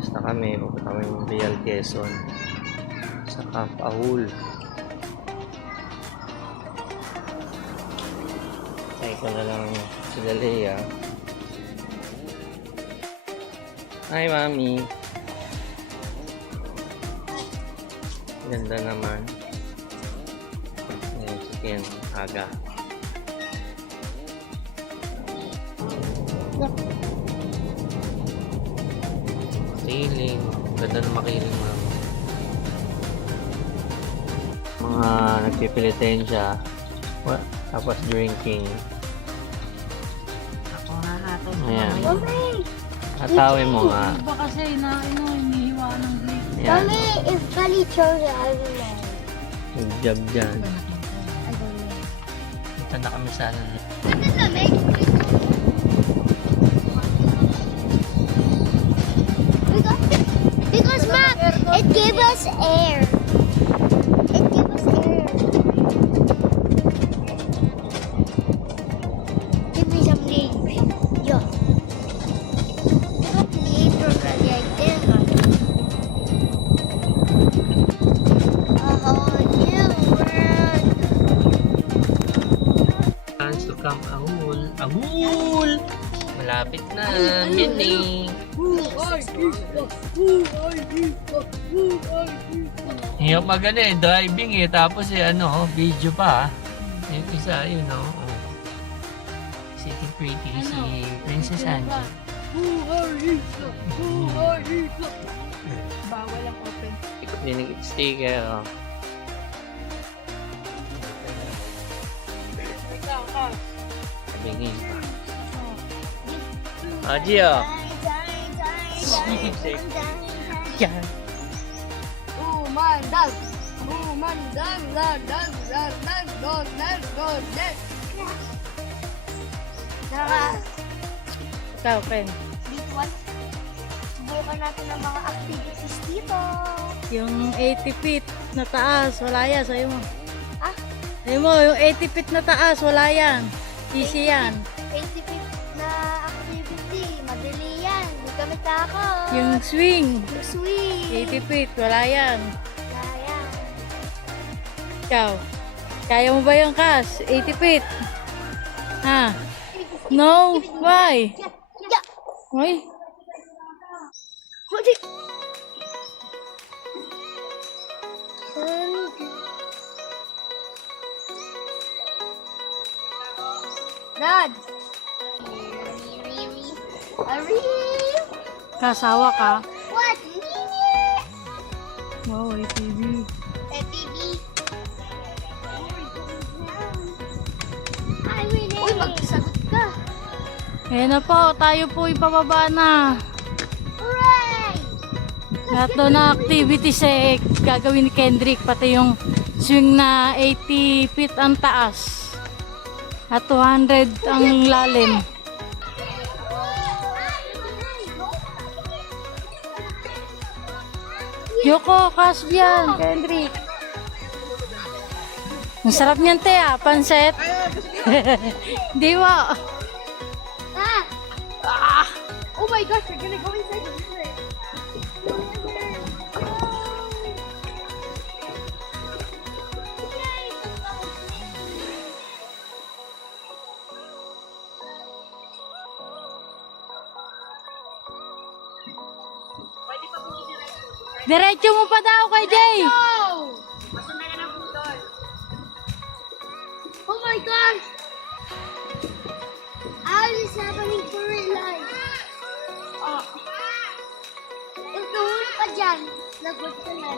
Basta kami, pupunta kami ng Real Quezon sa Camp Ahul. Ay ko na lang si Dalea. Hi, Mami. Ganda naman. Ayan, chicken. Aga. Makiling. Ganda na makiling, Mami. Mga nagpipilitensya. Tapos drinking. Ako hahatod. Ayan. Mommy! Hatawin mo nga. Iba kasi na hinihiwa ng blade. Ayan. Mommy, if Kali chose it, I will know. Mag-job dyan. I don't know. Punta na kami sa ano. Because Mom, it gave us air. It gave us air. Give me some leaves. Yeah. I got leaves already. I did. A whole new world. Plans to Camp Ahul. Ahul! Malapit na. Mini. Hirap magano eh. Driving eh. Tapos ano, video pa. Yung isa, yun o. City Pretty. Si Princess Angie. Bawal ang open. Ikot din ng sticker. Oh. Tabingin pa. Gio. Yan. Umandang! Umandang! Ladang! Ladang! Donan! Donan! Ikaw, Pen. Dito, subukan natin ang mga activities dito. Yung 80 feet na taas, wala yan. Sa'yo mo. Ah? Sa'yo mo, yung 80 feet na taas, wala yan. Easy yan. 80 feet na activity. Madali yan. Huwag kami takot. Yung swing, Yung swing. 80 feet, wala yan. Kaya. Ikaw, kaya mo ba yung Cass? 80 feet? Ha? No? Why? Yeah. Why? Huli. Dad. Ari. Kasawa ka? What? Wow, ATV. TV. Hi, Winnie. Uy, magsagot ka. Ayan na po, tayo po ibababa na. Hooray! Lahat daw na activities gagawin ni Kendrick, pati yung swing na 80 feet ang taas at 200 ang lalim. Yoko, Kasbian, Kendrick. Ang sarap niyan, te, panset. Di ba? Ah! Oh my gosh, we're gonna go inside the river. Diretso mo pa daw kay Jay. Oh my gosh! How is this happening for real life? Oh. If nahulog ka dyan, lagot ka na.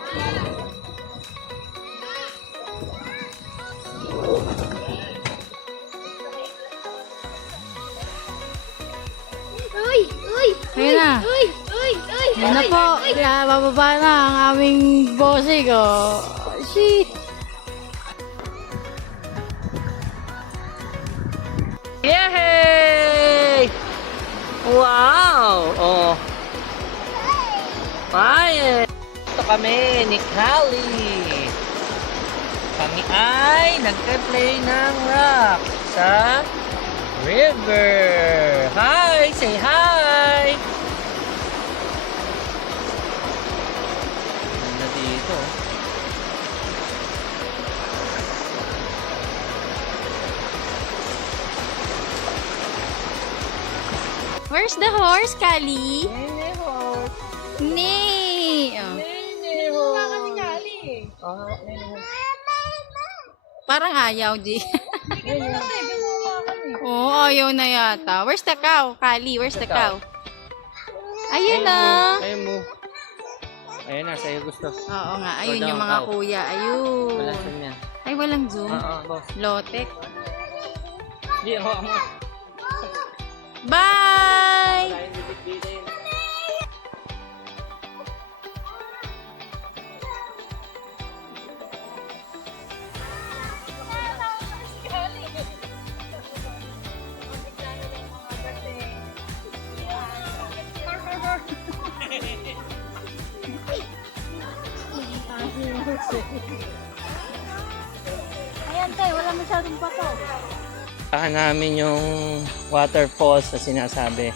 Uy! Uy! Ayun na. Uy! Uy! Uy! Yan na po, kaya bababa na ang aming bossing. Oh. Yay! Wow! Oh. Ay! Ito kami ni Callie. Kami ay nagpe-play ng rock sa river. Hi! Say hi! Where's the horse, Kali? Nene horse. Nee. Oh. Nene horse. Oh, nene horse. Parang ayaw, G. Nene. Oo, ayaw na yata. Where's the cow, Kali? Where's the cow? Ayun na. Ayun mo. Ayun na, sa'yo gusto. Oo nga, ayun Ikaw yung daw, mga cow. kuya. Wala Ayun. sa niya. Ay, walang zoom. Oo, boss. Lotek. Di, ako mo. Bye! Wala yung bibig-bigay. Ayan, tayo. Wala masyadong pato. Saan namin yung waterfalls na sinasabi.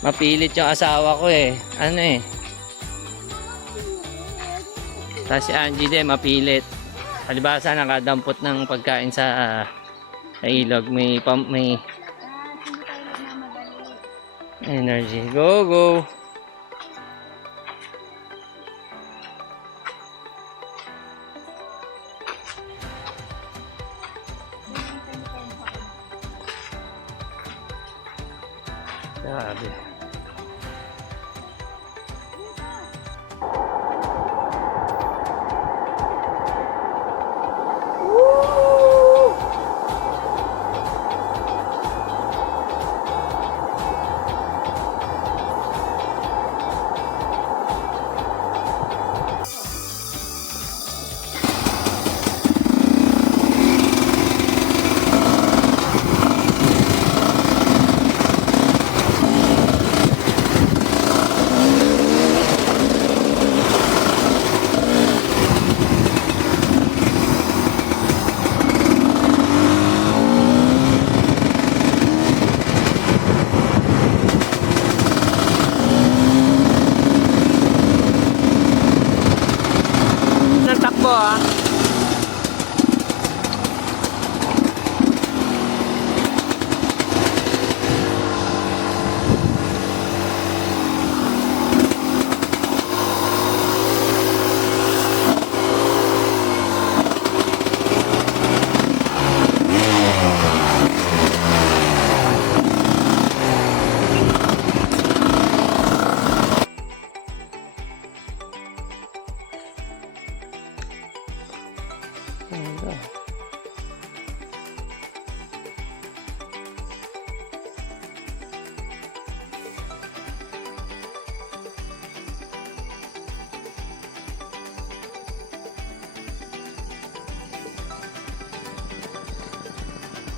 Mapilit yung asawa ko eh. Ano eh. Tapos si Angie din mapilit. Palibasa nakadampot ng pagkain sa ilog. May energy. Go, go! Grabe. Nang takbo ah.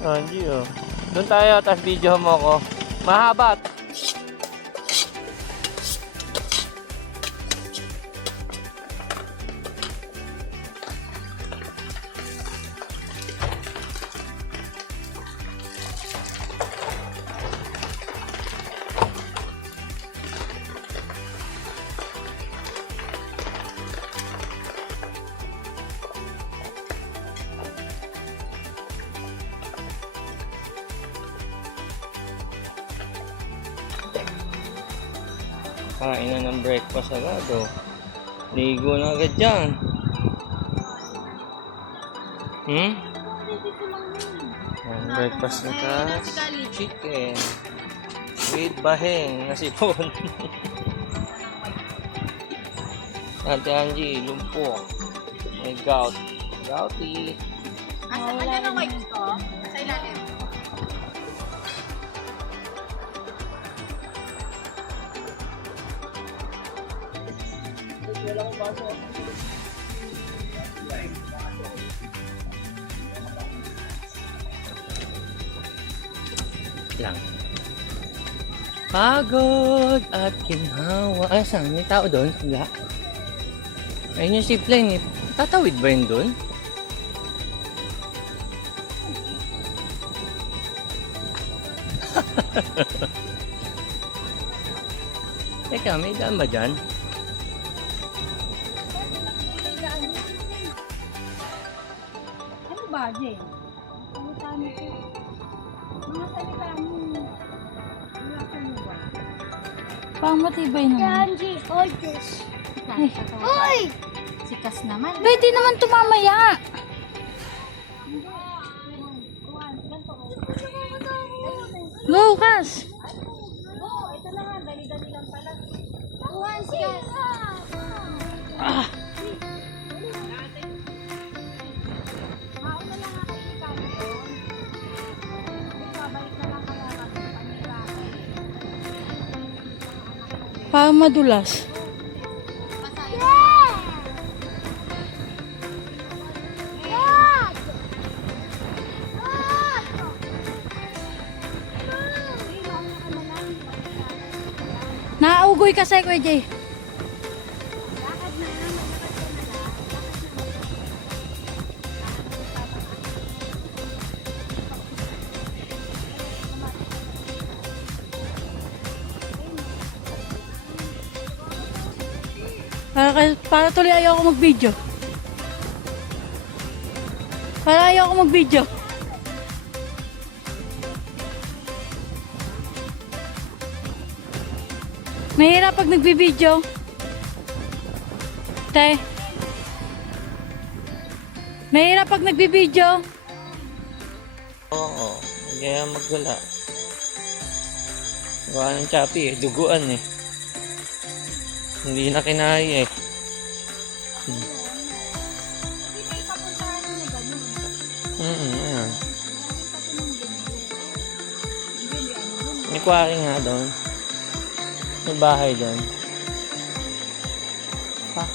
Angie oh. Doon tayo, tapos video mo ko. Mahaba. Kain na ng breakfast agad oh. Ligo na agad dyan. Breakfast na tas chicken with baheng na sipon. Ate Angie, lumpo. May gout. Gouty. Asa na white ko? Sa ilalim. Lang. Pagod at ginhawa. Ay, saan? May tao doon? Wala. Ayun yung zipline eh. Tatawid ba yun doon? Teka, may daan ba dyan? Ano ba, Jen? Ano tayo? Mga salita mo. Pang matibay naman. Janji, hold this. Uy! Sikas naman. Pwede naman tumamaya. Go, Kas. Once, guys. Ah. Parang madulas. Yeah! Yeah! Naugoy kasi, Kuya Jay. Para tuloy ayaw ako mag-video. Para ayaw ako mag-video. Mahirap pag nagbi-video. Te. Mahirap pag nagbi-video. Oo, kaya magwala. Gawa ng Chappy eh, duguan eh. Hindi na kinaya eh. Ayan. May quarry nga doon. May bahay doon. Pa.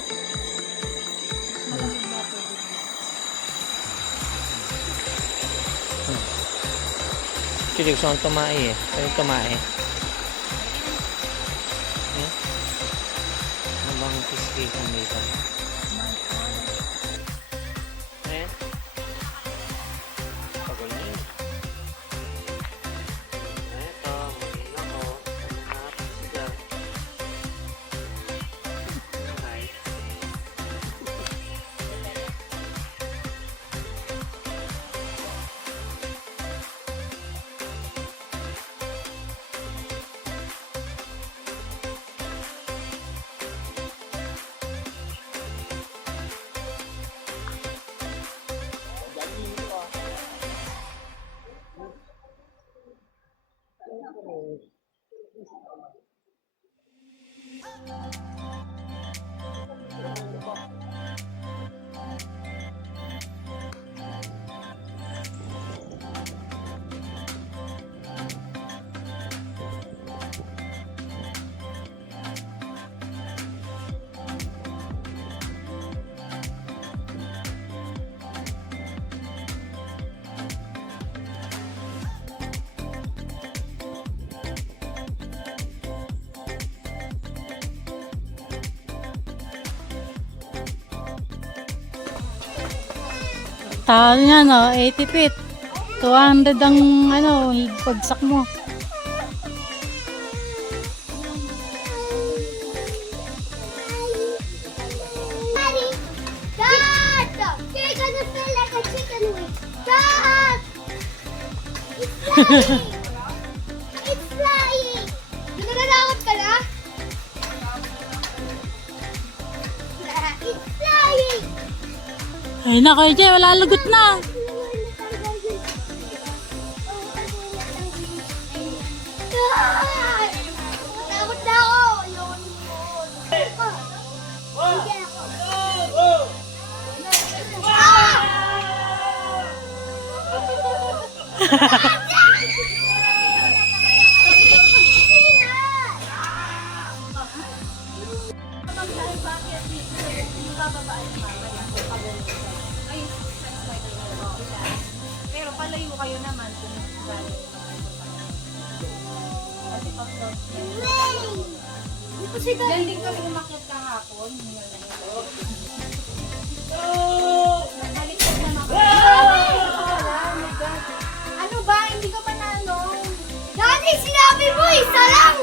Kasi gusto kong tumae eh. Pwede tumae. Habang fish-cake dito. Eh? Tagal na yun. Eto, maging ako. Nanahanap sila. Hi. Talo niya, no? 80 feet. 200 ang, ano, pagsak mo. Daddy! Dad! You're gonna feel like a chicken wing. Dad! It's flying! It's flying! Nanatakot ka na? It's flying! Ay na, Kuya Jay, wala lagot na. Takot na ako! Ayoko nito. Sige ako. Pero palayo kayo naman kung galing. Kasi pag Diyan din kami umakyat kahapon. Nagbaliktad naman kami. Oh my God. Ano ba? Hindi ka pa na ano? Daddy, sinabi mo isa lang!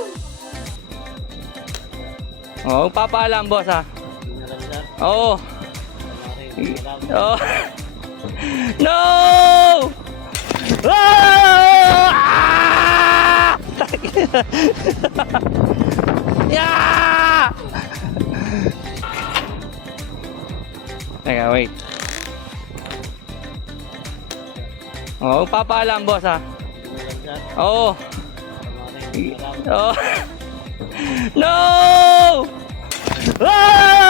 Oo, papaalam boss ha. Oo. Oh. No! Ah! Yeah! Teka, wait. Oo, papaalam, boss, ha? Oo. Oh. No! Ah!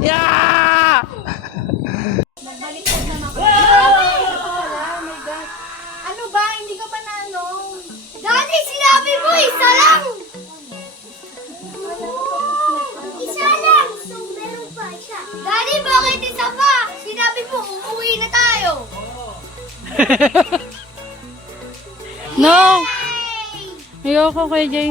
Yeah! Nagbaliktad na ako. Oh my God. Ano ba? Hindi ka pa na ano? Daddy, sinabi mo isa lang! Isa lang! So, meron pa isa. Daddy, bakit isa pa? Sinabi mo, uuwi na tayo. No! Hey! Ayoko kay Jay.